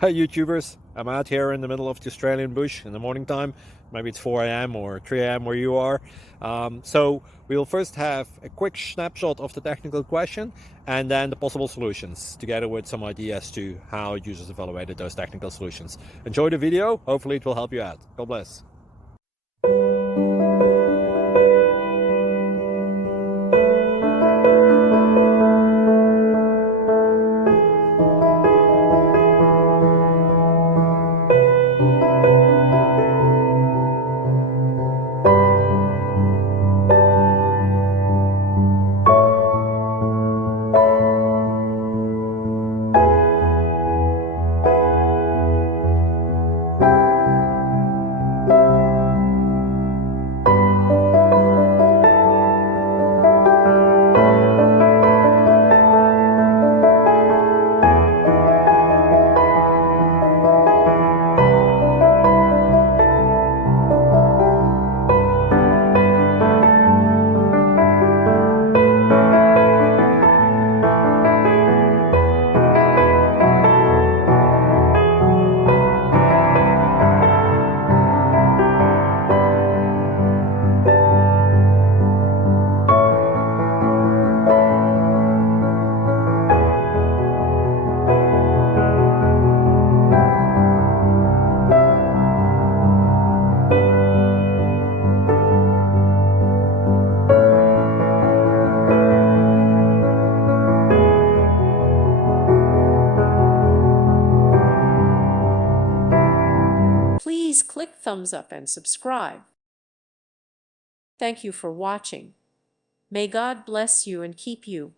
Hey YouTubers, I'm out here in the middle of the Australian bush in the morning time. Maybe it's 4 a.m. or 3 a.m. where you are. So we'll first have a quick snapshot of the technical question and then the possible solutions, together with some ideas to how users evaluated those technical solutions. Enjoy the video, hopefully it will help you out. God bless. Please click thumbs up and subscribe. Thank you for watching. May God bless you and keep you.